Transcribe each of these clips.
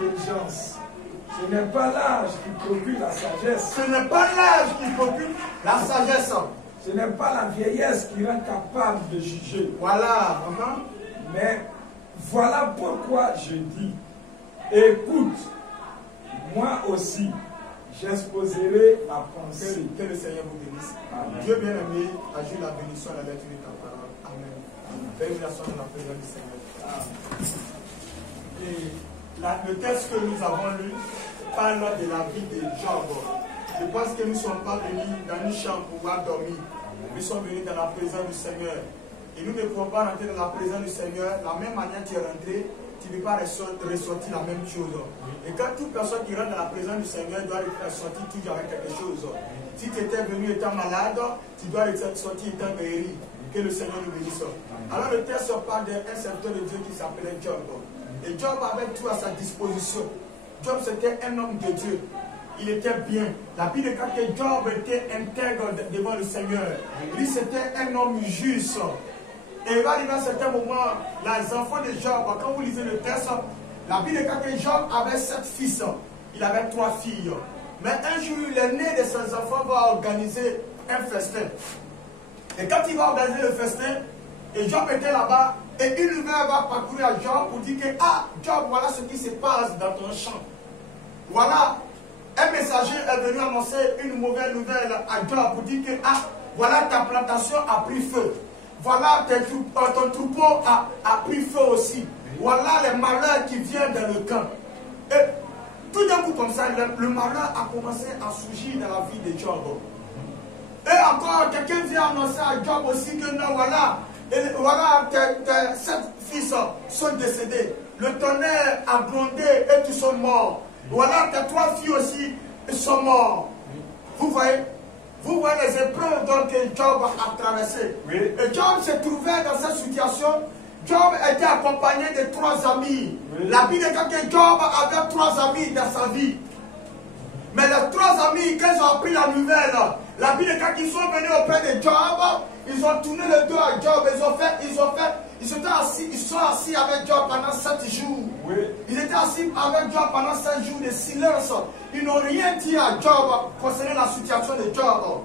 L'intelligence. Ce n'est pas l'âge qui procure la sagesse. Ce n'est pas l'âge qui procure la sagesse. Ce n'est pas la vieillesse qui rend capable de juger. Voilà. Mais voilà pourquoi je dis, écoute, moi aussi, j'exposerai ma pensée. Que le Seigneur vous bénisse. Amen. Dieu bien-aimé, ajoute la bénédiction à la lecture de ta parole. Amen. Révélation de la présence du Seigneur. Et le texte que nous avons lu parle de la vie de Job. Je pense que nous ne sommes pas venus dans une chambre pour pouvoir dormir. Nous sommes venus dans la présence du Seigneur. Et nous ne pouvons pas rentrer dans la présence du Seigneur. La même manière que tu es rentré, tu ne peux pas ressortir la même chose. Et quand toute personne qui rentre dans la présence du Seigneur doit ressortir toujours avec quelque chose. Si tu étais venu étant malade, tu dois ressortir étant guéri. Que le Seigneur nous bénisse. Alors le texte parle d'un serviteur de Dieu qui s'appelait Job. Et Job avait tout à sa disposition. Job c'était un homme de Dieu. Il était bien. La Bible dit que Job était intègre devant le Seigneur. Lui c'était un homme juste. Et il va arriver à un certain moment, les enfants de Job, quand vous lisez le texte, la Bible dit que Job avait 7 fils. Il avait 3 filles. Mais un jour, l'aîné de ses enfants va organiser un festin. Et quand il va organiser le festin, et Job était là-bas, et une nouvelle va parcourir à Job pour dire que, ah, Job, voilà ce qui se passe dans ton champ. Voilà, un messager est venu annoncer une mauvaise nouvelle à Job pour dire que, ah, voilà ta plantation a pris feu. Voilà ton troupeau a pris feu aussi. Voilà les malheurs qui viennent dans le camp. Et tout d'un coup comme ça, le malheur a commencé à surgir dans la vie de Job. Et encore, quelqu'un vient annoncer à Job aussi que non, voilà, tes 7 fils sont décédés. Le tonnerre a grondé et tous sont morts. Voilà, tes 3 filles aussi sont mortes. Vous voyez les épreuves dont Job a traversé. Oui. Et Job se trouvait dans cette situation. Job était accompagné de 3 amis. Oui. La Bible dit que Job avait 3 amis dans sa vie. Mais les 3 amis, quand ils ont appris la nouvelle, la Bible dit qu'ils sont venus auprès de Job, ils ont tourné le dos à Job, ils sont assis avec Job pendant 7 jours. Oui. Ils étaient assis avec Job pendant 7 jours de silence. Ils n'ont rien dit à Job concernant la situation de Job.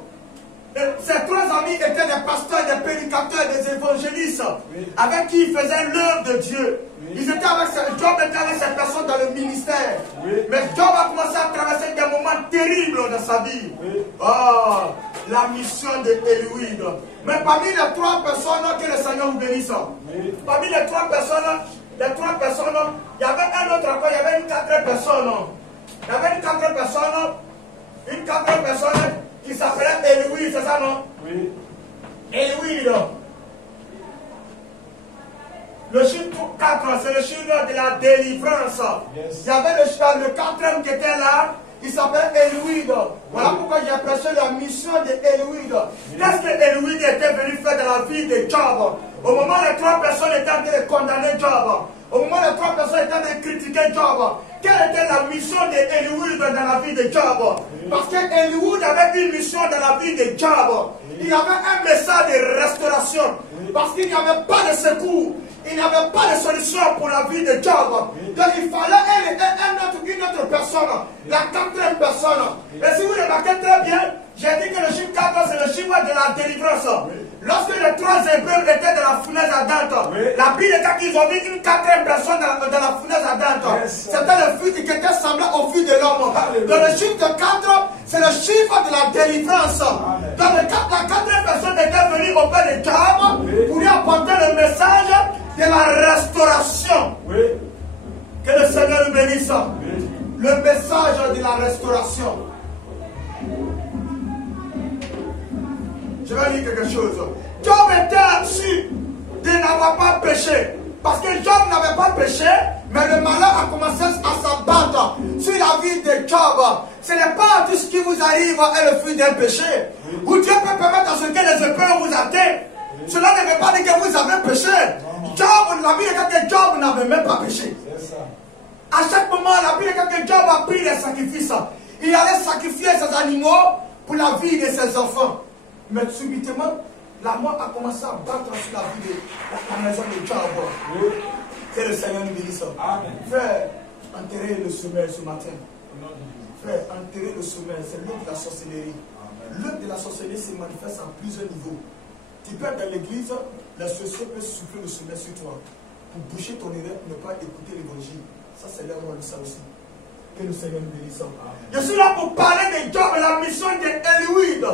Et ces 3 amis étaient des pasteurs, des prédicateurs, des évangélistes, oui, avec qui ils faisaient l'œuvre de Dieu. Oui. Job était avec ces personnes dans le ministère. Oui. Mais Job a commencé à traverser des moments terribles dans sa vie. Oui. Oh, la mission de Éluide. Mais parmi les 3 personnes, que le Seigneur vous bénisse. Oui. Parmi les 3 personnes, il y avait un autre encore, il y avait une 4e personne. Il y avait une 4e personne qui s'appelait Éluide, c'est ça non? Oui. Éluide. Le chiffre 4, c'est le chiffre de la délivrance. Yes. Il y avait le 4e qui était là, il s'appelle Éluide. Voilà pourquoi j'ai prêché la mission de Éluide. Qu'est-ce que Éluide était venu faire dans la vie de Job? Au moment où les 3 personnes étaient en train de condamner Job, au moment où les 3 personnes étaient en train de critiquer Job, quelle était la mission d'Éluide dans la vie de Job? Parce qu'Éluide avait une mission dans la vie de Job. Il avait un message de restauration. Parce qu'il n'y avait pas de secours. Il n'y avait pas de solution pour la vie de Job. Donc il fallait une autre personne, la 4e personne. Et si vous remarquez très bien, j'ai dit que le chiffre 4 c'est le chiffre de la délivrance. Lorsque les 3 hébreux étaient dans la fournaise ardente, la Bible dit qu'ils ont vu une 4e personne dans la fournaise ardente. C'était le feu qui était semblable au feu de l'homme. Donc le chiffre 4, c'est le chiffre de la délivrance. Donc la 4e personne était venue auprès de Job pour lui apporter le message de la restauration. Oui. Que le Seigneur nous bénisse. Oui. Le message de la restauration. Je vais lire quelque chose. Job était sûr de n'avoir pas péché. Parce que Job n'avait pas péché, mais le malheur a commencé à s'abattre sur la vie de Job. Ce n'est pas tout ce qui vous arrive est le fruit d'un péché. Oui. Où Dieu peut permettre à ce que les épreuves vous atteignent. Oui. Cela ne veut pas dire que vous avez péché. Job, la Bible dit que Job n'avait même pas péché. À chaque moment, la Bible dit que Job a pris les sacrifices. Il allait sacrifier ses animaux pour la vie de ses enfants. Mais subitement, la mort a commencé à battre sur la vie de la maison de Job. Oui. Que le Seigneur nous bénisse. Frère, enterrer le sommeil ce matin. Frère, enterrer le sommeil, c'est l'œuvre de la sorcellerie. L'œuvre de la sorcellerie se manifeste à plusieurs niveaux. Tu peux être dans l'église, la sorcellerie peut souffler le sommeil sur toi. Pour boucher ton oreille, ne pas écouter l'évangile. Ça, c'est leur rôle, ça aussi. Que le Seigneur nous bénisse. Je suis là pour parler de Job et la mission d'Eliud.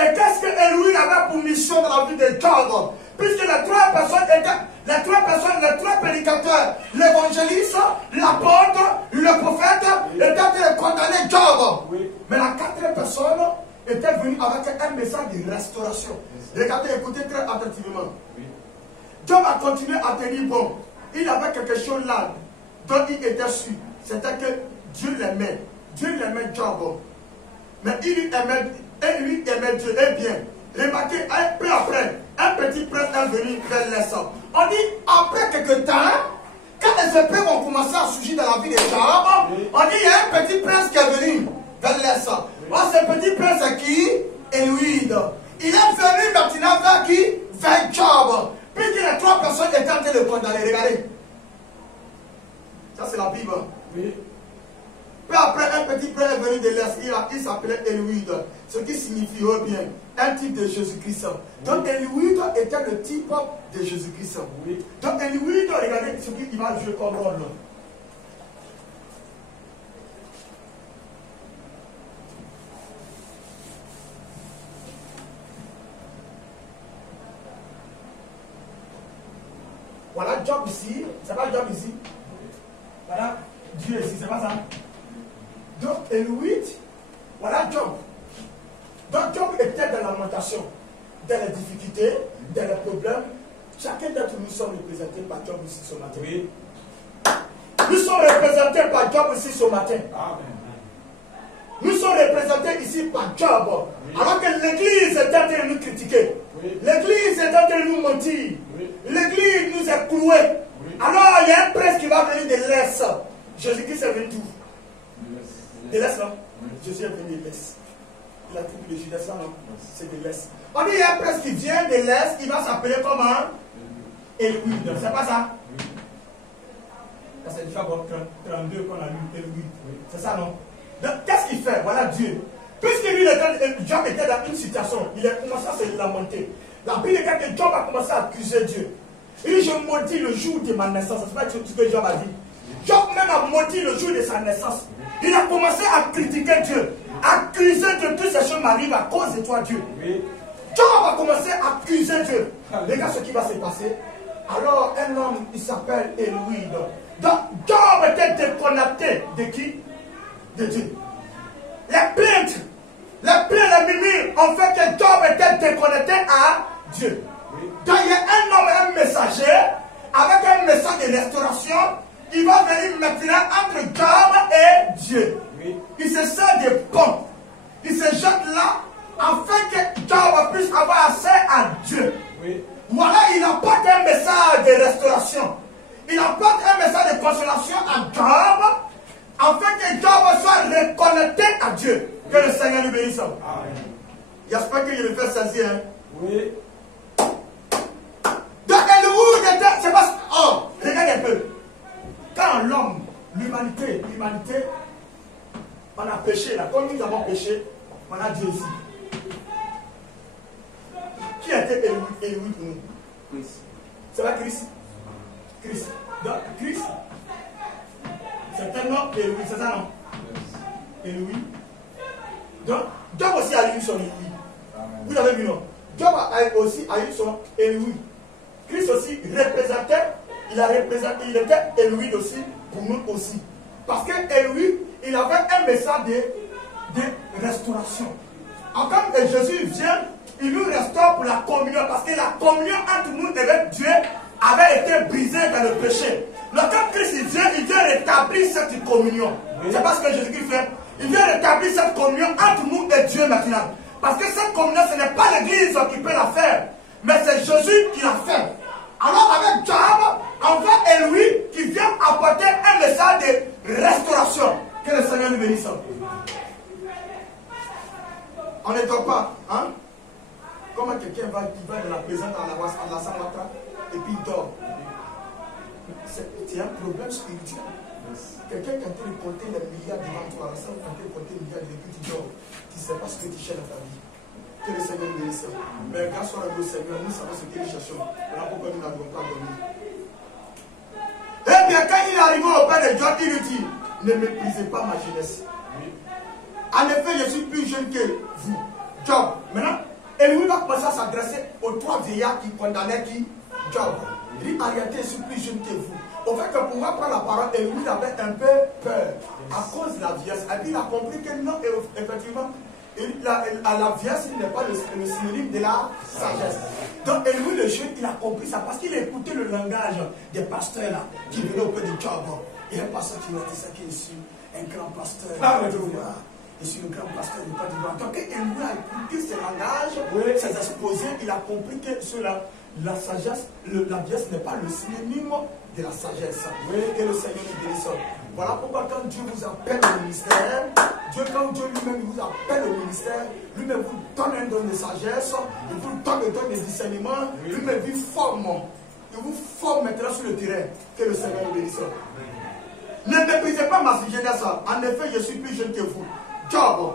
Et qu'est-ce que Eliud avait pour mission dans la vie de Job? Puisque les trois personnes étaient, les trois prédicateurs, l'évangéliste, l'apôtre, le prophète, étaient condamnés Job. Oui. Mais la quatrième personne était venue avec un message de restauration. Regardez, écoutez très attentivement. Oui. Job a continué à tenir bon. Il avait quelque chose là dont il était sûr. C'était que Dieu l'aimait. Dieu l'aimait Job. Mais il lui aimait Dieu. Eh bien, remarquez, un peu après, un petit prince est venu vers l'Est. On dit, après quelques temps, quand les épées vont commencer à surgir dans la vie de Job, on dit, il y a un petit prince qui est venu vers l'Est. Ce petit prince c'est qui? Eliud. Il est venu maintenant vers qui? Vers Job. Puisque les trois personnes étaient en train de le condamner. Regardez. Ça, c'est la Bible. Oui. Puis après, un petit prince est venu de l'Est. Il s'appelait Eliud. Ce qui signifie bien un type de Jésus-Christ. Donc, Eliud était le type de Jésus-Christ. Oui. Donc, Eliud, regardez ce qu'il va jouer comme rôle. Voilà Job ici, c'est pas Job ici. Voilà Dieu ici, c'est pas ça. Donc Eliud, voilà Job. Donc Job était dans la lamentation, dans les difficultés, dans les problèmes. Chacun d'entre nous sommes représentés par Job ici ce matin. Oui. Nous sommes représentés par Job ici ce matin. Amen. Nous sommes représentés ici par Job. Oui. Alors que l'église est en train de nous critiquer. Oui. L'église est en train de nous mentir. Oui. L'église nous a cloués. Oui. Alors il y a un prince qui va venir de l'Est. Jésus-Christ est venu d'où? De l'Est, non? Oui. Jésus est venu de l'Est. La tribu de Judas, non? C'est de l'Est. On dit il y a un prince qui vient de l'Est, il va s'appeler comment? Eliud. C'est pas ça? Oui. C'est déjà 32 qu'on a lu Eliud. Oui. C'est ça, non? Donc, qu'est-ce qu'il fait? Voilà Dieu. Puisque lui, Job était dans une situation, il a commencé à se lamenter. La Bible dit que Job a commencé à accuser Dieu. Il dit, je maudis le jour de ma naissance. C'est pas ce que Job a dit. Job même a maudit le jour de sa naissance. Il a commencé à critiquer Dieu. Accuser Dieu. Toutes ces choses m'arrivent à cause de toi, Dieu. Oui. Job a commencé à accuser Dieu. Regarde ce qui va se passer. Alors, un homme, il s'appelle Eliud. Donc, Job était déconnecté de qui? De Dieu. Les plaintes, les mimiques ont fait que Job était déconnecté à Dieu. Oui. Donc il y a un homme, un messager, avec un message de restauration, il va venir maintenant entre Job et Dieu. Oui. Il se sert des ponts. Il se jette là, afin que Job puisse avoir accès à Dieu. Oui. Voilà, il apporte un message de restauration. Il apporte un message de consolation à Job, afin que Job soit reconnecté à Dieu. Que le Seigneur nous bénisse. J'espère que je le fais saisir. Hein? Oui. Donc, Eliud était. C'est parce que. Oh, regarde un peu. Quand l'homme, l'humanité, on a péché là. Comme nous avons péché, on a Dieu ici. Qui était Eliud pour nous? Christ. C'est pas Christ? Christ. Donc, Christ. C'est un nom Eliud, c'est ça non? Eliud. Donc, Job aussi a eu son Eliud. Vous avez vu non? Job aussi a eu son Eliud. Christ aussi représentait, il était Eliud aussi pour nous aussi. Parce que Eliud, il avait un message de restauration. En comme Jésus vient, il nous restaure pour la communion. Parce que la communion entre nous et avec Dieu avait été brisée dans le péché. Donc quand Christ il vient rétablir cette communion. Oui. C'est pas ce que Jésus-Christ fait. Il vient rétablir cette communion entre nous et Dieu maintenant. Parce que cette communion, ce n'est pas l'Église qui peut la faire, mais c'est Jésus qui l'a fait. Alors avec Job, on voit Eliud qui vient apporter un message de restauration. Que le Seigneur nous bénisse. On ne dort pas. Hein? Comment quelqu'un qui va de la présence à la Samatra et puis il dort. C'est un problème spirituel. Quelqu'un qui est en train de compter les milliards devant toi, ça vous compter les milliards de l'équipe, tu ne sais pas ce que tu cherches dans ta vie. Que le Seigneur nous bénisse. Mais grâce à le Seigneur, nous savons ce que nous cherchons. Voilà pourquoi nous n'avons pas dormi. Eh bien, quand il est arrivé au père de Job, il lui dit, ne méprisez pas ma jeunesse. En effet, je suis plus jeune que vous. Job. Maintenant, et lui va commencer à s'adresser aux trois vieillards qui condamnaient qui Job. Il dit, en réalité, je suis plus jeune que vous. Au fait que pour moi prendre la parole, et lui avait un peu peur à cause de la vieillesse. Et puis il a compris que non, effectivement, la vieillesse n'est pas le synonyme de la sagesse. Donc, et lui, le jeune, il a compris ça parce qu'il a écouté le langage des pasteurs là, qui venaient auprès de Job. Il y a un pasteur qui m'a dit ça, qui est ici, un grand pasteur. Je suis le grand pasteur du Côte d'Ivoire. Donc, il a écouté ce langage, ses exposés, il a compris que cela, la sagesse, la vieillesse n'est pas le synonyme de la sagesse. Que le Seigneur nous bénisse. Voilà pourquoi quand Dieu vous appelle au ministère, quand Dieu lui-même vous appelle au ministère, lui-même vous donne un don de sagesse, il vous donne un don de discernement, lui-même vous forme. Il vous forme maintenant sur le terrain. Que le Seigneur nous bénisse. Ne méprisez pas ma jeunesse. En effet, je suis plus jeune que vous. Job,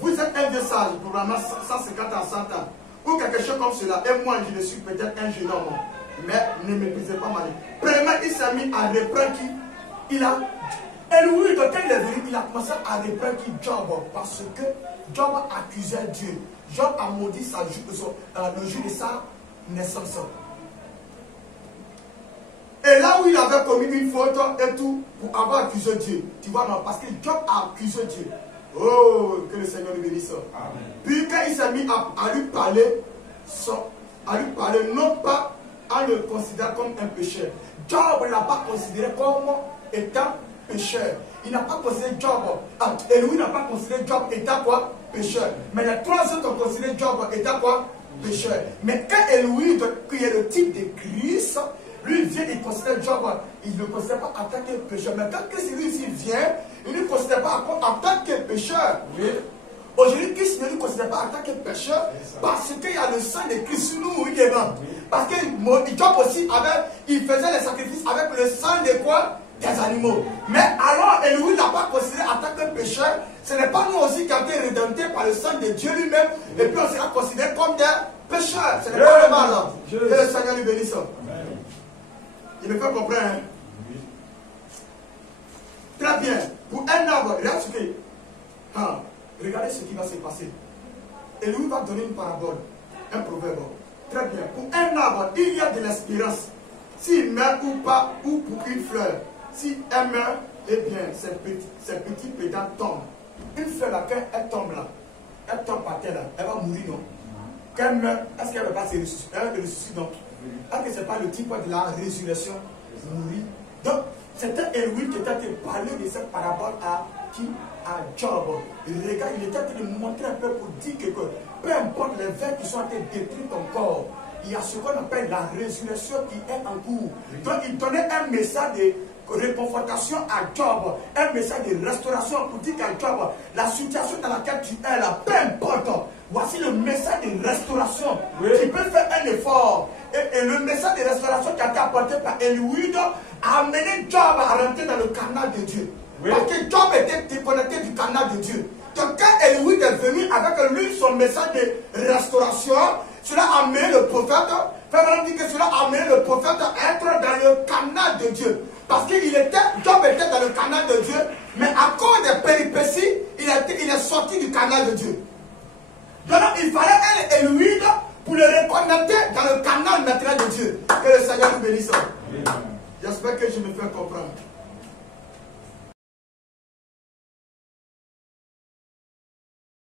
vous êtes un vieux sage, probablement 150 à 100 ans, ou quelque chose comme cela, et moi je ne suis peut-être un jeune homme, mais ne méprisez pas ma vie. Premièrement, il s'est mis à reprendre qui il a. Et lui, quand il est venu, il a commencé à reprendre qui Job, parce que Job accusait Dieu. Job a maudit le jour de sa naissance. Et là où il avait commis une faute et tout, pour avoir accusé Dieu, tu vois, non, parce que Job a accusé Dieu. Oh, que le Seigneur nous bénisse. Puis quand il s'est mis à lui parler, non pas en le considérant comme un pécheur. Job ne l'a pas considéré comme étant pécheur. Il n'a pas considéré Job, et lui n'a pas considéré Job étant quoi? Pécheur. Mais les trois autres ont considéré Job étant quoi? Pécheur. Mais quand Elohim, qui est le type de Christ, lui vient, il considère Job, il ne considère pas en tant que pécheur. Mais quand Christ lui vient, il ne considère pas en tant que pécheur. Aujourd'hui, Christ ne nous considère pas en tant que pécheur parce qu'il y a le sang de Christ sur nous, oui, parce que Job aussi, il faisait les sacrifices avec le sang de quoi? Des animaux. Mais alors, Elohim n'a pas considéré en tant que pécheur. Ce n'est pas nous aussi qui avons été rédemptés par le sang de Dieu lui-même. Et puis on sera considéré comme des pécheurs. Ce n'est pas le mal. Que le Seigneur lui bénisse. Il me fait comprendre. Hein? Très bien. Pour un arbre, regardez ce qui va se passer. Et lui va donner une parabole, un proverbe. Très bien. Pour un arbre, il y a de l'espérance. S'il meurt ou pas, ou pour une fleur. Si elle meurt, eh bien, ses petits pétales tombent. Une fleur là, quand elle tombe là, elle tombe par terre là, elle va mourir, non? Quand elle meurt, est-ce qu'elle ne va pas se ressusciter? Elle ressuscite, non? Est-ce que ce n'est pas le type de la résurrection? Mourir. Donc, c'était Elohim qui était en train de parler de cette parabole à qui? À Job. Regarde, il était en train de montrer un peu pour dire que peu importe les vers qui sont en train de détruire ton corps, il y a ce qu'on appelle la résurrection qui est en cours. Donc, il donnait un message de réconfortation à Job, un message de restauration pour dire qu'à Job, la situation dans laquelle tu es là, peu importe, voici le message de restauration. Tu peux faire un effort. Et le message de restauration qui a été apporté par Elohim a amené Job à rentrer dans le canal de Dieu. Parce que Job était déconnecté du canal de Dieu. Donc quand Elohim est venu avec lui son message de restauration, cela a amené le prophète, dit que cela a amené le prophète à être dans le canal de Dieu. Parce que Job était dans le canal de Dieu, mais à cause des péripéties, il est sorti du canal de Dieu. Donc il fallait un Elohim pour le reconnecter dans le canal naturel de Dieu. Que le Seigneur nous bénisse. J'espère que je me fais comprendre.